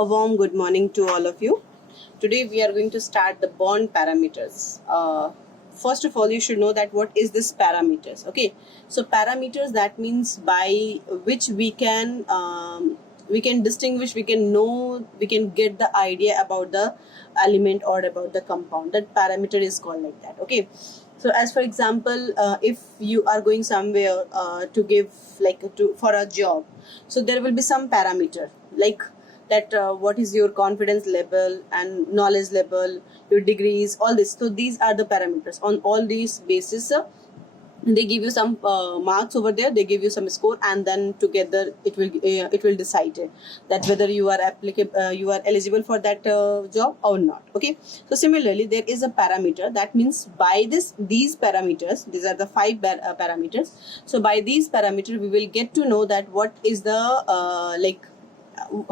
A warm good morning to all of you. Today we are going to start the bond parameters. First of all, you should know that what is this parameters. Okay, so parameters, that means by which we can distinguish, we can know, we can get the idea about the element or about the compound. That parameter is called like that. Okay, so as for example, if you are going somewhere to give for a job, so there will be some parameter like that what is your confidence level and knowledge level, your degrees, all this. So these are the parameters. On all these basis, they give you some marks over there, they give you some score, and then together it will decide that whether you are applicable, you are eligible for that job or not. Okay, so similarly there is a parameter. That means by these parameters, these are the five parameters. So by these parameters we will get to know that what is the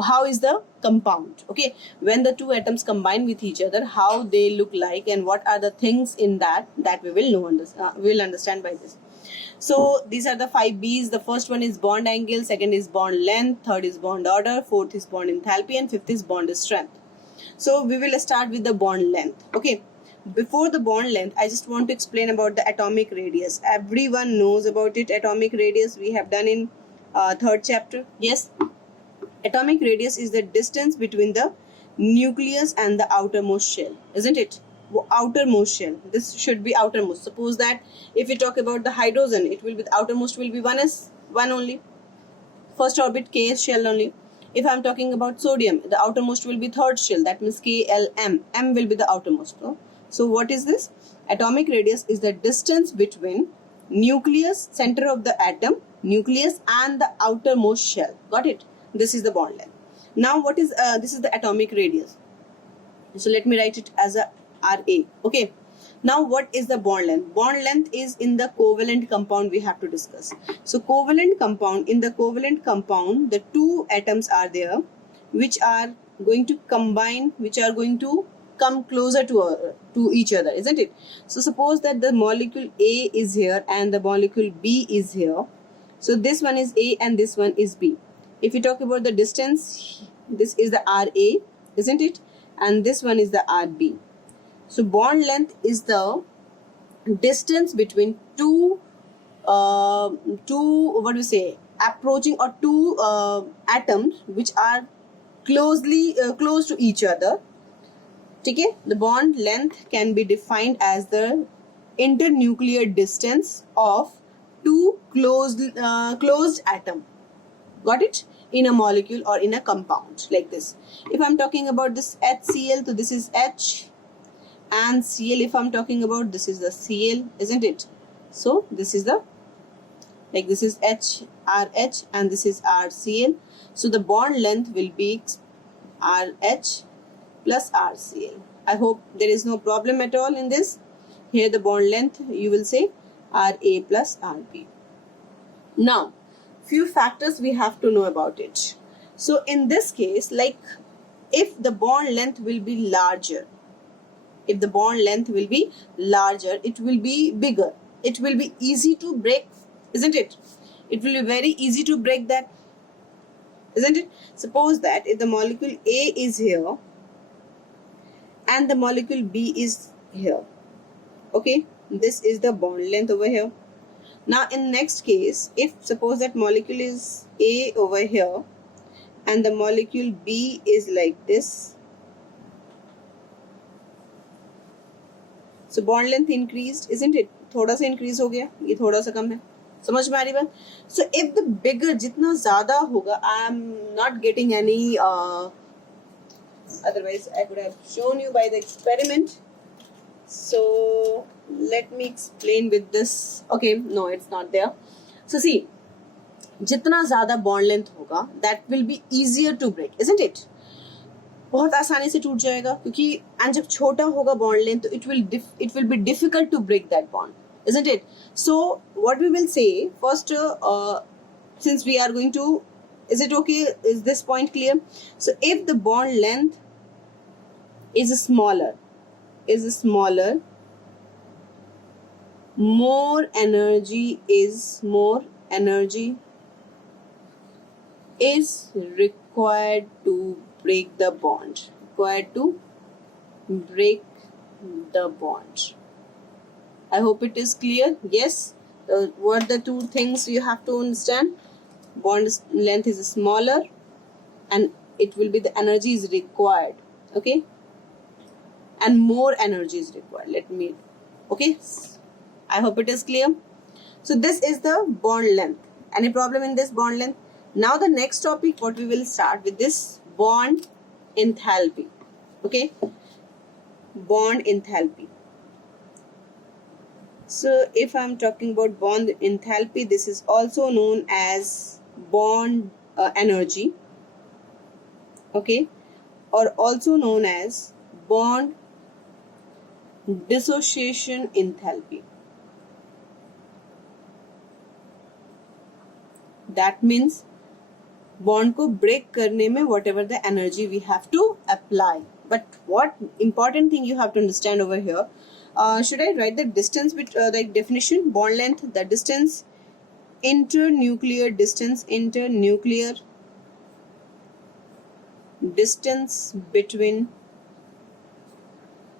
how is the compound. Okay, when the two atoms combine with each other, how they look like and what are the things in that we will know, we will understand by this. So these are the 5 B's. The first one is bond angle, second is bond length, third is bond order, fourth is bond enthalpy, and fifth is bond strength. So we will start with the bond length. Okay, before the bond length, I just want to explain about the atomic radius. Everyone knows about it. Atomic radius we have done in third chapter. Yes, atomic radius is the distance between the nucleus and the outermost shell, isn't it? Outermost shell, this should be outermost. Suppose that if we talk about the hydrogen, it will be, the outermost will be 1s, 1 only, first orbit Ks shell only. If I'm talking about sodium, the outermost will be third shell, that means KLM, M will be the outermost. So what is this? Atomic radius is the distance between nucleus, center of the atom, nucleus, and the outermost shell. Got it? This is the bond length. Now what is this is the atomic radius. So let me write it as a RA. Okay. Now what is the bond length? Bond length is in the covalent compound we have to discuss. So covalent compound, in the covalent compound, the two atoms are there which are going to combine, which are going to come closer to each other, isn't it? So suppose that the molecule A is here and the molecule B is here. So this one is A and this one is B. If you talk about the distance, this is the RA, isn't it? And this one is the RB. So bond length is the distance between two what do you say, approaching, or two atoms which are close to each other. Okay? The bond length can be defined as the internuclear distance of two closed atom. Got it? In a molecule or in a compound like this. If I'm talking about this HCl, so this is H, and Cl, if I'm talking about, this is the Cl, isn't it? So this is the, like, this is HRH and this is RCl. So the bond length will be RH plus RCl. I hope there is no problem at all in this. Here the bond length, you will say Ra plus Rb. Now few factors we have to know about it. So in this case, like, if the bond length will be larger, if the bond length will be larger, it will be bigger, it will be easy to break, isn't it? It will be very easy to break that, isn't it? Suppose that if the molecule A is here and the molecule B is here, okay, this is the bond length over here. Now in next case, if suppose that molecule is A over here and the molecule B is like this, so bond length increased, isn't it? थोड़ा सा increase हो गया, ये थोड़ा सा कम है. समझ में आ रही बात? So if the bigger, जितना ज़्यादा होगा, I am not getting any otherwise I could have shown you by the experiment. So let me explain with this. Okay, no, it's not there. So see, जितना ज़्यादा bond length होगा, that will be easier to break, isn't it? बहुत आसानी से टूट जाएगा, क्योंकि and जब छोटा होगा bond length, तो it will be difficult to break that bond, isn't it? So what we will say first, since we are going to, is it okay? Is this point clear? So if the bond length is smaller, more energy is required to break the bond. Required to break the bond. I hope it is clear. Yes. What the two things you have to understand? Bond length is smaller, and it will be the energy is required. Okay. And more energy is required. Okay. I hope it is clear. So this is the bond length. Any problem in this bond length? Now the next topic, what we will start with this bond enthalpy. Okay. Bond enthalpy. So if I'm talking about bond enthalpy, this is also known as bond energy. Okay. Or also known as bond dissociation enthalpy. That means bond को break करने में whatever the energy we have to apply. But what important thing you have to understand over here, should I write the distance with the definition? Bond length, the distance, internuclear distance between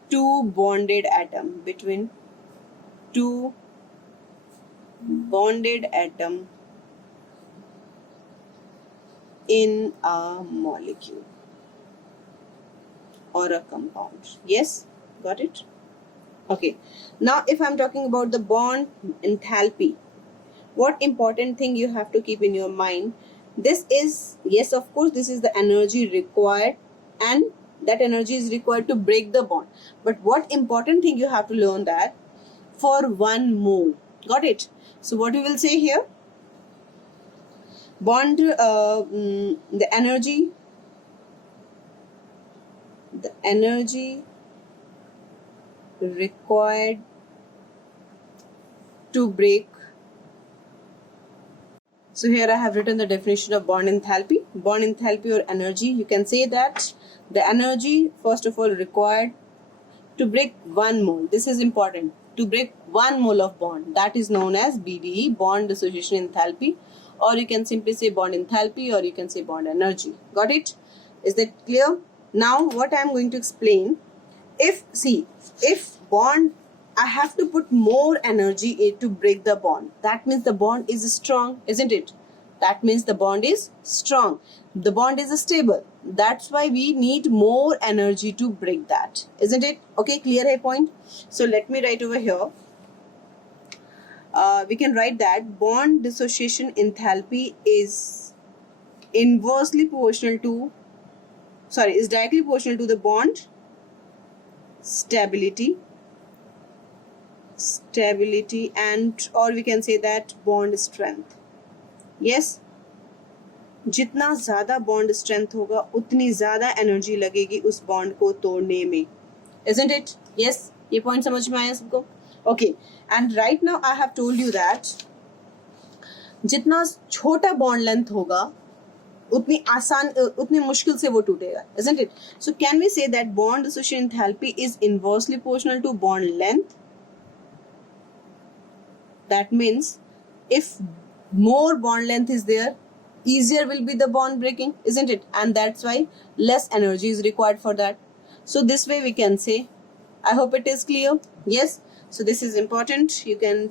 two bonded atom, in a molecule or a compound. Yes, got it? Okay. Now if I'm talking about the bond enthalpy, what important thing you have to keep in your mind? This is, yes, of course, this is the energy required, and that energy is required to break the bond. But what important thing you have to learn that for 1 mole. Got it? So what we will say here? Bond, the energy required to break. So here I have written the definition of bond enthalpy. Bond enthalpy or energy, you can say that the energy first of all required to break 1 mole. This is important. To break 1 mole of bond, that is known as BDE, bond dissociation enthalpy, or you can simply say bond enthalpy, or you can say bond energy. Got it? Is that clear? Now what I am going to explain, if bond, I have to put more energy to break the bond. That means the bond is strong, isn't it? That means the bond is strong. The bond is stable. That's why we need more energy to break that, isn't it? Okay, clear hai point? So let me write over here. We can write that bond dissociation enthalpy is directly proportional to the bond stability, and or we can say that bond strength. Yes, जितना ज़्यादा bond strength होगा उतनी ज़्यादा energy लगेगी उस bond को तोड़ने में, isn't it? Yes, ये point समझ में आया सबको? Okay, and right now I have told you that जितना छोटा bond length होगा उतनी मुश्किल से वो टूटेगा, isn't it? So can we say that bond dissociation enthalpy is inversely proportional to bond length? That means if more bond length is there, easier will be the bond breaking, isn't it? And that's why less energy is required for that. So this way we can say. I hope it is clear. Yes. So this is important. You can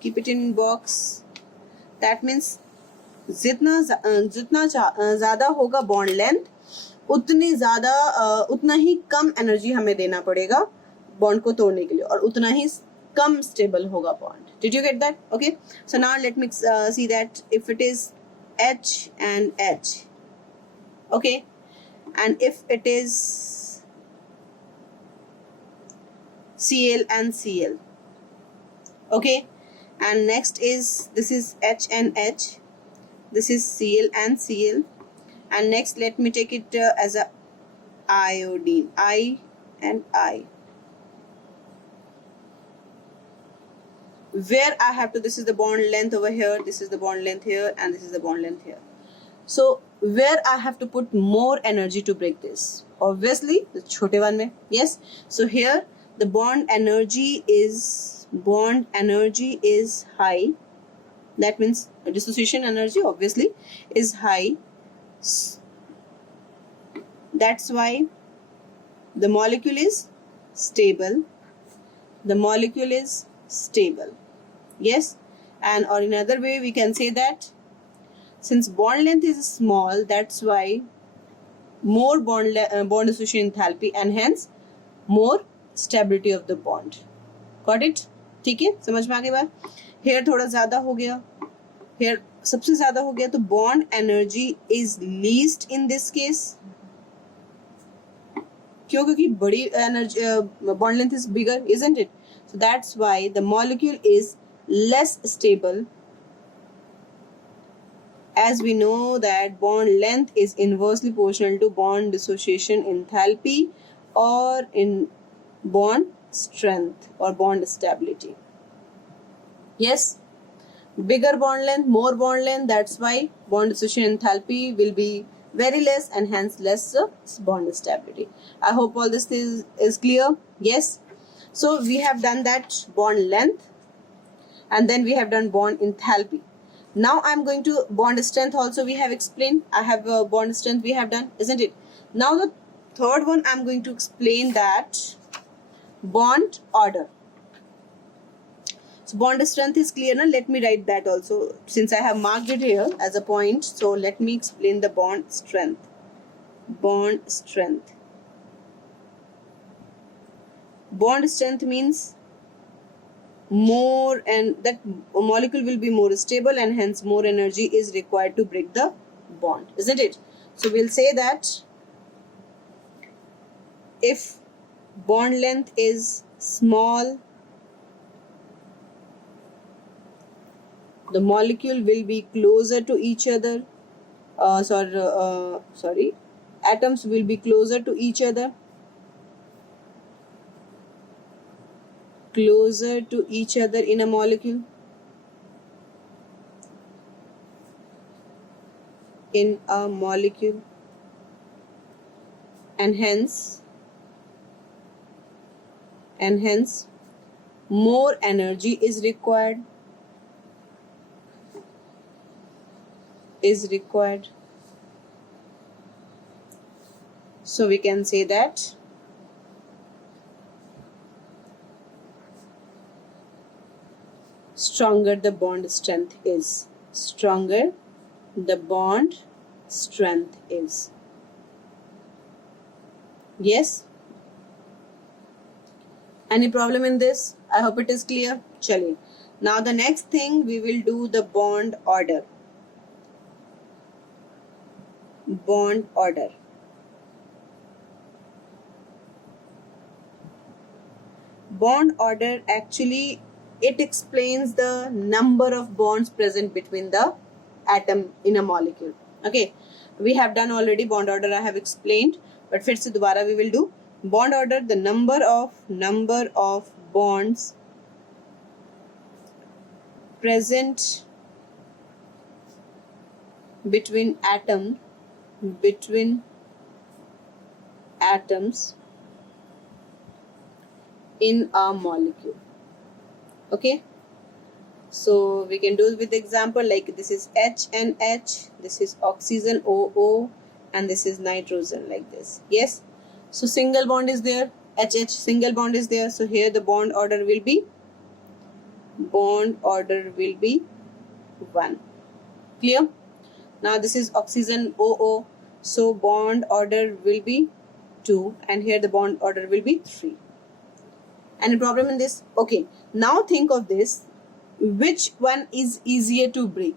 keep it in box. That means जितना ज़्यादा होगा bond length उतना ही कम energy हमें देना पड़ेगा bond को तोड़ने के लिए, और उतना ही कम स्टेबल होगा bond. Did you get that? Okay. So now let me see that if it is H and H. Okay. And if it is Cl and Cl. Okay. And next is, this is H and H. This is Cl and Cl. And next let me take it as a iodine. I and I. Where I have to, this is the bond length over here, this is the bond length here, and this is the bond length here. So where I have to put more energy to break this? Obviously the छोटे one में. Yes. So here the bond energy is high. that means dissociation energy obviously is high. That's why the molecule is stable. The molecule is stable. Yes, and or in another way we can say that since bond length is small, that's why more bond dissociation enthalpy and hence more stability of the bond. Got it? ठीक है, समझ में आ गई बात? Here थोड़ा ज्यादा हो गया, here सबसे ज्यादा हो गया, तो bond energy is least in this case. क्यों? क्योंकि बड़ी energy bond length is bigger, isn't it? So that's why the molecule is less stable. As we know that bond length is inversely proportional to bond dissociation enthalpy or in bond strength or bond stability. Yes, bigger bond length, more bond length, that's why bond dissociation enthalpy will be very less and hence less bond stability. I hope all this is clear. Yes, so we have done that bond length and then we have done bond enthalpy. Now I'm going to bond strength also we have explained. I have bond strength we have done, isn't it? Now the third one I'm going to explain that bond order. So bond strength is clear now. Let me write that also since I have marked it here as a point. So let me explain the bond strength. Bond strength. Bond strength means more, and that molecule will be more stable and hence more energy is required to break the bond, isn't it? So we'll say that if bond length is small, the molecule will be closer to each other. Atoms will be closer to each other. Closer to each other in a molecule. In a molecule. And hence more energy is required. So we can say that stronger the bond strength is. Stronger the bond strength is. Yes? Any problem in this? I hope it is clear. Chaliye. Now the next thing we will do the bond order. Bond order. Bond order actually it explains the number of bonds present between the atom in a molecule. Okay, we have done already bond order. I have explained, but फिर से दोबारा we will do bond order. The number of bonds present between atoms in a molecule. Okay, so we can do it with example like this is H and H, this is oxygen OO, and this is nitrogen like this. Yes, so single bond is there, HH single bond is there, so here the bond order will be 1. Clear? Now this is oxygen OO, so bond order will be 2 and here the bond order will be 3. Any problem in this? Okay, now think of this, which one is easier to break?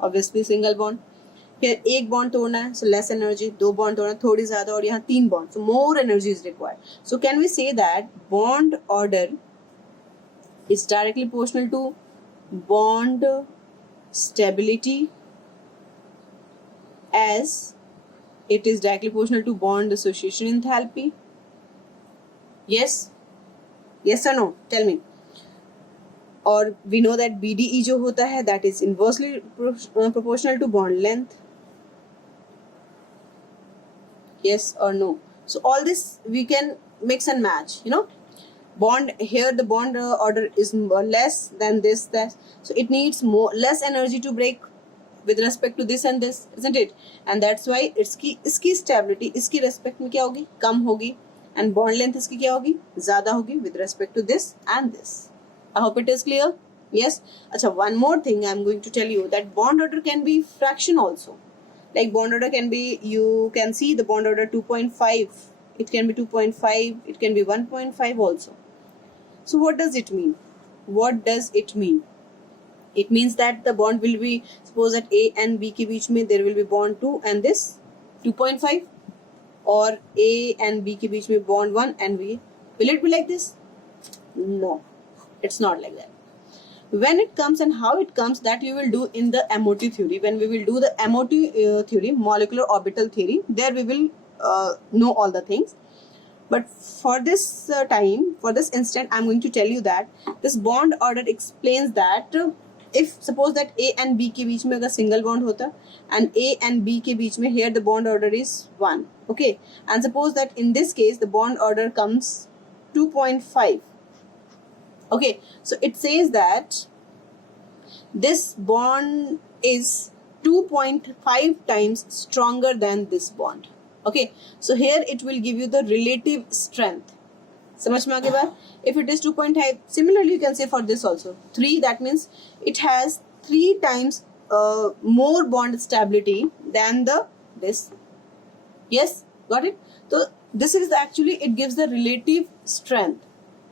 Obviously single bond. Here एक bond तोड़ना है, so less energy. 2 bond तोड़ना थोड़ी ज़्यादा, और यहाँ 3 bond, so more energy is required. So can we say that bond order is directly proportional to bond stability as it is directly proportional to bond dissociation enthalpy? Yes? Yes or no? Tell me. Or we know that BDE जो होता है that is inversely proportional to bond length. Yes or no? So all this we can mix and match, you know. bond here, the bond order is less than this, that, so it needs less energy to break with respect to this and this, isn't it? And that's why इसकी stability इसकी respect में क्या होगी, कम होगी, and bond length इसकी क्या होगी, ज़्यादा होगी with respect to this and this. I hope it is clear. Yes. अच्छा, one more thing I'm going to tell you, that bond order can be fraction also. Like bond order can be, you can see the bond order 2.5. It can be 2.5. It can be 1.5 also. So what does it mean? What does it mean? It means that the bond will be, suppose at A and B के बीच में there will be bond 2 and this 2.5, or A and B के बीच में bond 1 and B. Will it be like this? No, it's not like that. When it comes and how it comes, that you will do in the MOT theory. When we will do the MOT theory, molecular orbital theory, there we will know all the things. But for this time, for this instant, I'm going to tell you that this bond order explains that if suppose that A and B के बीच में अगर single bond होता, and A and B के बीच में, here the bond order is 1, okay, and suppose that in this case the bond order comes 2.5, okay, so it says that this bond is 2.5 times stronger than this bond, okay, so here it will give you the relative strength. समझ में आ गई बात? If it is 2.5, similarly you can say for this also 3, that means it has 3 times more bond stability than this. Yes, got it? So this is actually, it gives the relative strength.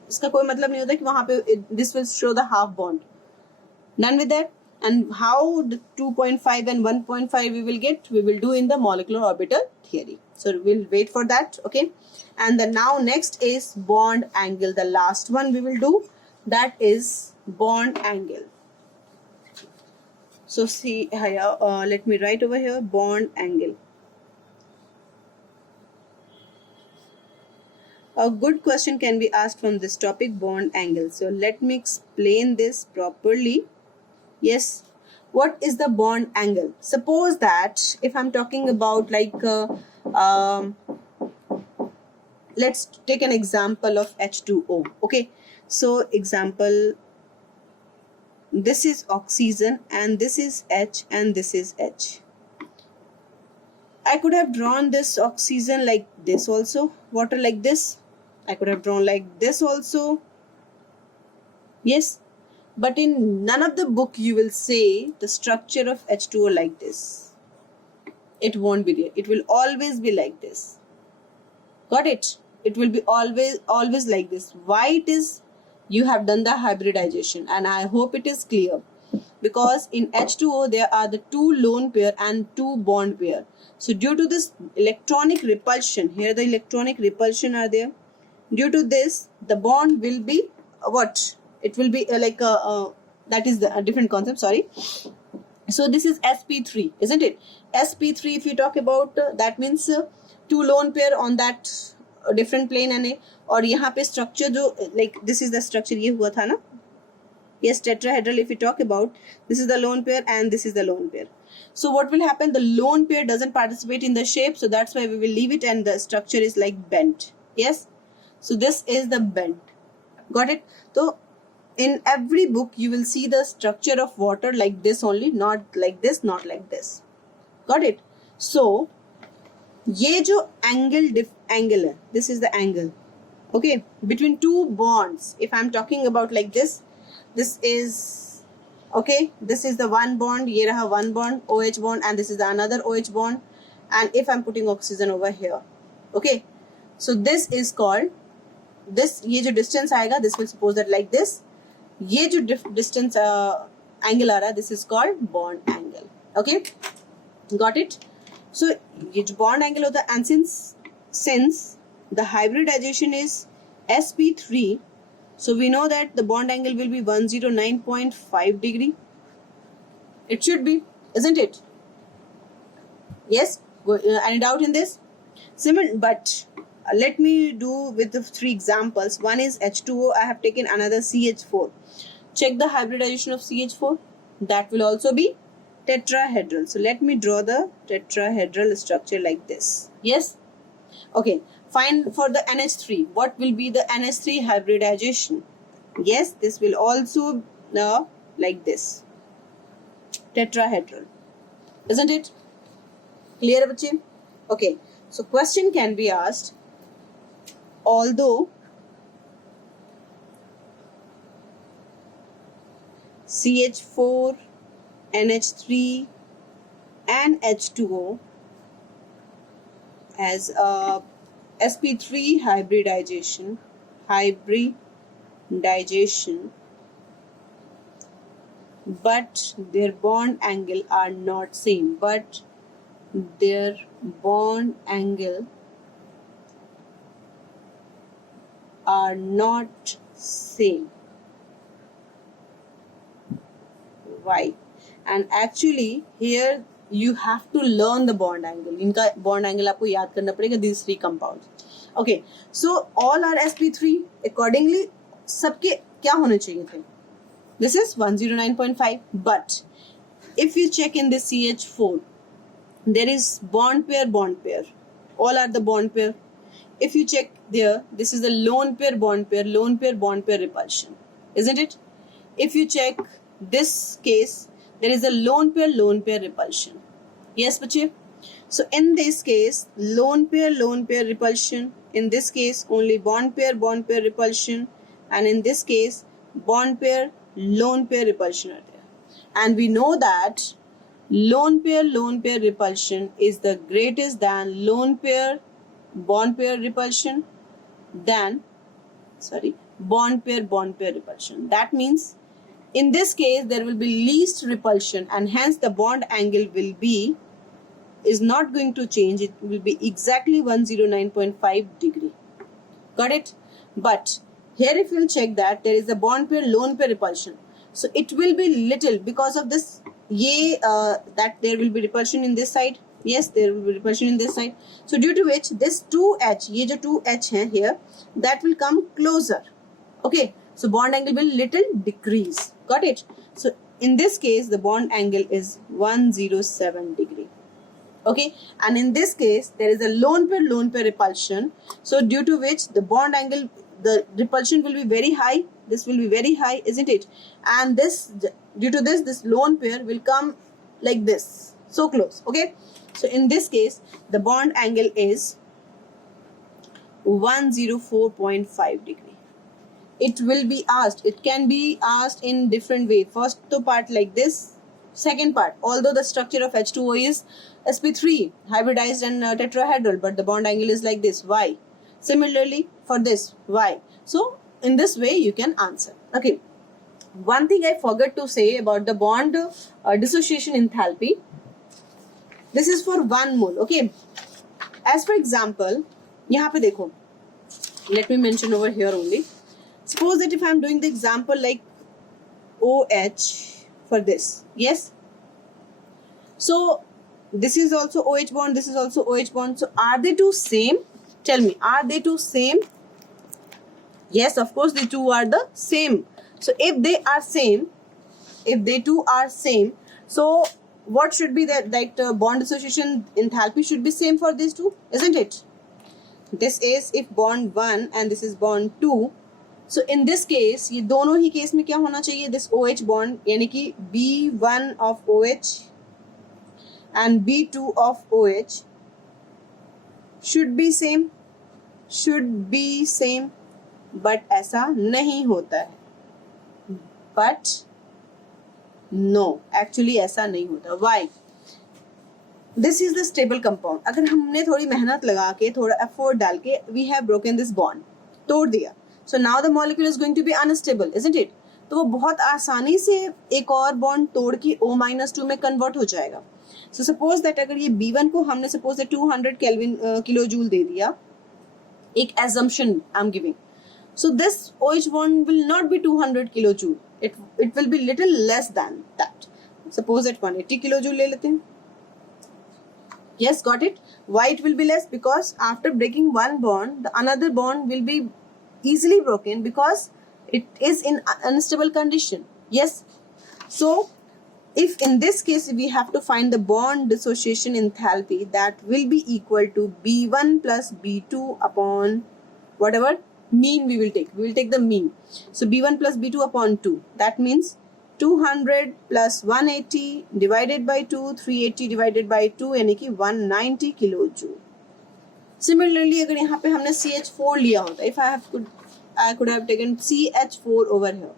इसका कोई मतलब नहीं होता कि वहाँ पे this will show the half bond. None with that. And how the 2.5 and 1.5 we will get, we will do in the molecular orbital theory. So we'll wait for that, okay? And the now next is bond angle. The last one we will do, that is bond angle. So see here, let me write over here, bond angle. A good question can be asked from this topic, bond angle. So let me explain this properly. Yes, what is the bond angle? Suppose that if I'm talking about like let's take an example of H2O, okay, so example, this is oxygen and this is H and this is H. I could have drawn this oxygen like this also, water like this, I could have drawn like this also, yes, but in none of the book you will say the structure of H2O like this. It won't be there. It will always be like this. Got it? It will be always like this. Why it is? You have done the hybridization, and I hope it is clear. Because in H2O there are the 2 lone pair and 2 bond pair. So due to this electronic repulsion, here the electronic repulsion are there. Due to this, the bond will be what? It will be like that is a different concept, sorry. So this is sp3, isn't it? sp3, if you talk about that means 2 lone pair on that different plane and और यहाँ पे structure जो like this is the structure ये हुआ था ना, yes, tetrahedral. If we talk about, this is the lone pair and this is the lone pair. So what will happen? The lone pair doesn't participate in the shape, so that's why we will leave it, and the structure is like bent. Yes, so this is the bent. Got it? So in every book you will see the structure of water like this only, not like this, not like this. Got it? So ये जो angle है, this is the angle, okay, between 2 bonds. If I'm talking about like this is, okay, this is the one bond, ये रहा one bond, OH bond, and this is the another OH bond, and if I'm putting oxygen over here, okay, so this is called, this ये जो distance आएगा, this will suppose that like this, ये जो distance angle आ रहा है, this is called bond angle, okay, got it? So ये जो bond angle होता है, and since the hybridization is sp3, so we know that the bond angle will be 109.5 degree. It should be, isn't it? Yes, any doubt in this? Similar, but let me do with the 3 examples. One is H2O. I have taken another CH4. Check the hybridization of CH4. That will also be tetrahedral. So let me draw the tetrahedral structure like this. Yes. Okay. Find for the NH3. What will be the NH3 hybridization? Yes, this will also like this. Tetrahedral. Isn't it? Clear, bache? Okay. So question can be asked, although CH4, NH3 and H2O as a sp3 hybridization, but their bond angle are not same. But their bond angle are not same. Why? And actually here you have to learn the bond angle. इनका bond angle आपको याद करना पड़ेगा. These three compounds. Okay, so all are sp3. Accordingly, सबके क्या होने चाहिए थे? This is 109.5. But if you check in this CH4, there is bond pair. All are the bond pair. If you check there, this is the lone pair bond pair repulsion, isn't it? If you check this case, there is a lone pair repulsion. Yes, bache? So in this case, lone pair repulsion. In this case, only bond pair repulsion. And in this case, bond pair lone pair repulsion are there. And we know that lone pair repulsion is the greatest than lone pair bond pair repulsion than bond pair repulsion. That means in this case there will be least repulsion, and hence the bond angle is not going to change. It will be exactly 109.5 degree. Got it? But here if you'll check that there is a bond pair lone pair repulsion, so it will be little because of this that there will be repulsion in this side. Yes, there will be repulsion in this side. So due to which this 2H, ये जो 2H है here, that will come closer. Okay, so bond angle will little decrease. Got it? So in this case the bond angle is 107 degree. Okay, and in this case there is a lone pair repulsion. So due to which the bond angle, the repulsion will be very high. This will be very high, isn't it? And this, due to this lone pair will come like this, so close. Okay, so in this case the bond angle is 104.5 degree. It will be asked, it can be asked in different way. First to part like this, second part, although the structure of H2O is sp3 hybridized and tetrahedral, but the bond angle is like this. Why? Similarly for this, why? So in this way you can answer. Okay, one thing I forgot to say about the bond dissociation enthalpy. This is for 1 mole. Okay, as for example, यहाँ पे देखो, let me mention over here only. Suppose that if I am doing the example like OH for this, yes. So this is also OH bond, this is also OH bond. So are they two same? Tell me, are they two same? Yes, of course the two are the same. So if they are same, if they two are same, so what should be that bond dissociation enthalpy should be same for these two, isn't it? This is if bond 1 and this is bond 2. So in this case, ये दोनों ही case में क्या होना चाहिए? This OH bond यानी कि B1 of OH and B2 of OH should be same, but ऐसा नहीं होता है. But no, actually ऐसा नहीं होता. Why? This is the stable compound. अगर हमने थोड़ी मेहनत लगा के, थोड़ा effort डाल के, we have broken this bond, तोड़ दिया. So now the molecule is going to be unstable, isn't it? तो वो बहुत आसानी से एक और बॉन्ड तोड़ के O-2 में कन्वर्ट हो जाएगा. So suppose that अगर ये B1 को हमने suppose that 200 Kelvin kilojule दे दिया, एक assumption I'm giving. So this OH bond will not be 200 kilojoule. It will be little less than that. Suppose that 180 kilojoule ले लेते हैं. Yes, got it? Why it will be less? Because after breaking one bond, the another bond will be easily broken because it is in unstable condition. Yes. So if in this case we have to find the bond dissociation enthalpy, that will be equal to B1 plus B2 upon whatever mean we will take. We will take the mean. So B1 plus B2 upon 2. That means 200 plus 180 divided by 2, 380 divided by 2 यानी कि 190 kilojoule. Similarly, अगर यहाँ पे हमने CH4 लिया होता, if I could have taken CH4 over here.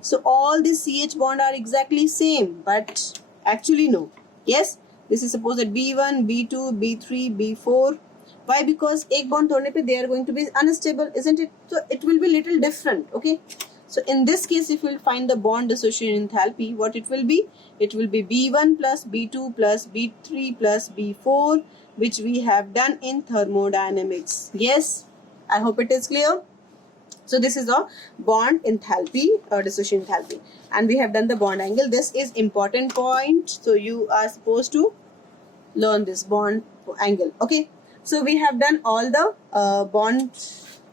So all these CH bond are exactly same, but actually no. Yes, this is suppose that B1, B2, B3, B4. Why? Because एक bond तोड़ने पे they are going to be unstable, isn't it? So it will be little different. Okay. So in this case, if we will find the bond dissociation enthalpy, what it will be? It will be B1 plus B2 plus B3 plus B4, which we have done in thermodynamics. Yes, I hope it is clear. So this is a bond enthalpy or dissociation enthalpy, and we have done the bond angle. This is important point. So you are supposed to learn this bond angle. Okay. So we have done all the bond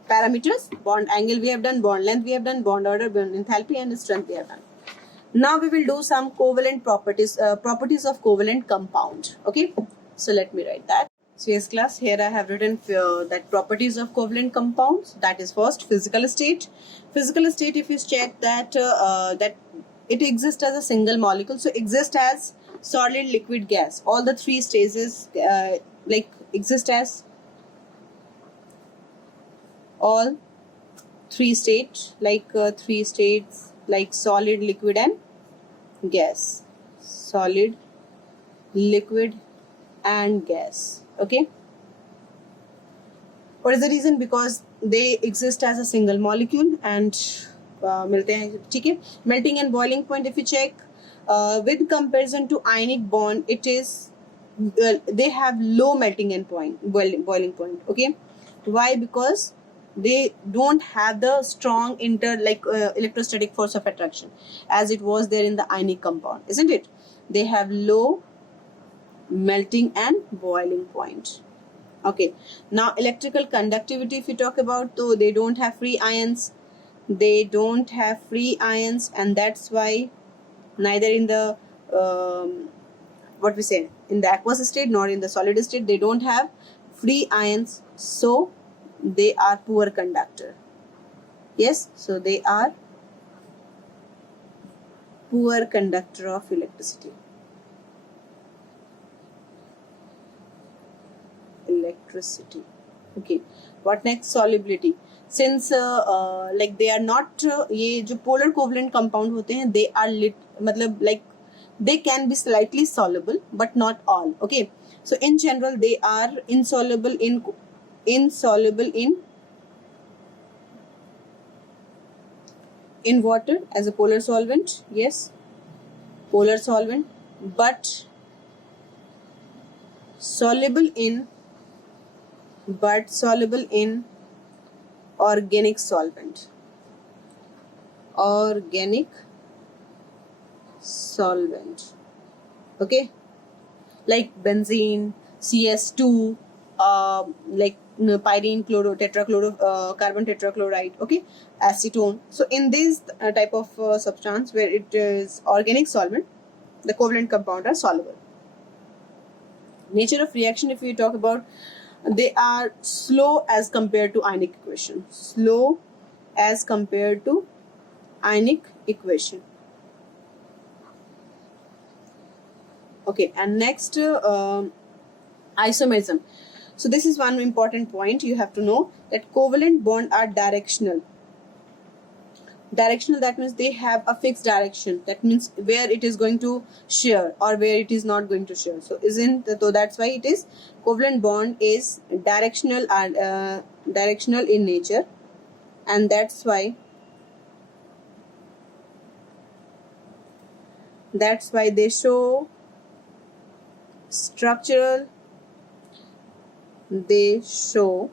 parameters. Bond angle we have done, bond length we have done, bond order, bond enthalpy, and strength we have done. Now we will do some covalent properties, properties of covalent compound. Okay. So let me write that. So yes class, here I have written that properties of covalent compounds. That is first physical state. Physical state, if you check that that it exists as a single molecule, so exist as solid, liquid, gas. All the three stages like exist as all three states like solid, liquid, and gas. Solid, liquid, and gas. Okay. What is the reason? Because they exist as a single molecule and मिलते हैं, ठीक है. Melting and boiling point, if you check with comparison to ionic bond, it is they have low melting and boiling point. Okay. Why? Because they don't have the strong electrostatic force of attraction as it was there in the ionic compound, isn't it? They have low melting and boiling point. Okay. Now electrical conductivity, if you talk about, so they don't have free ions. They don't have free ions, and that's why neither in the in the aqueous state nor in the solid state they don't have free ions, so they are poor conductor. Yes, so they are poor conductor of electricity. Okay. What next? Solubility. Since like they are not ये जो polar covalent compound होते हैं, they are मतलब like they can be slightly soluble but not all. Okay. So in general they are insoluble in water as a polar solvent. Yes, polar solvent, but soluble in organic solvent. Okay, like benzene, CS2, like pyrene, carbon tetrachloride. Okay, acetone. So in this type of substance where it is organic solvent, the covalent compound are soluble. Nature of reaction, if we talk about, they are slow as compared to ionic equation. Slow as compared to ionic equation. Okay, and next isomerism. So this is one important point you have to know, that covalent bond are directional. Directional, that means they have a fixed direction. That means where it is going to shear or where it is not going to shear. So that's why it is covalent bond is directional and directional in nature, and that's why they show structural. They show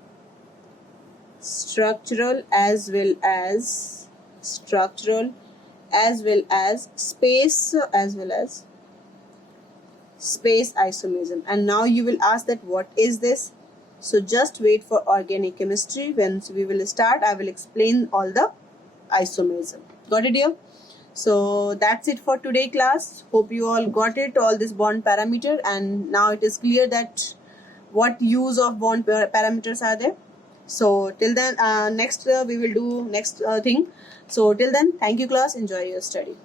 structural as well as space isomerism. And now you will ask that what is this? So just wait for organic chemistry. When we will start, I will explain all the isomerism. Got it here? So that's it for today class. Hope you all got it, all this bond parameter, and now it is clear that what use of bond parameters are there. So till then, next we will do next thing. So till then, thank you class, enjoy your study.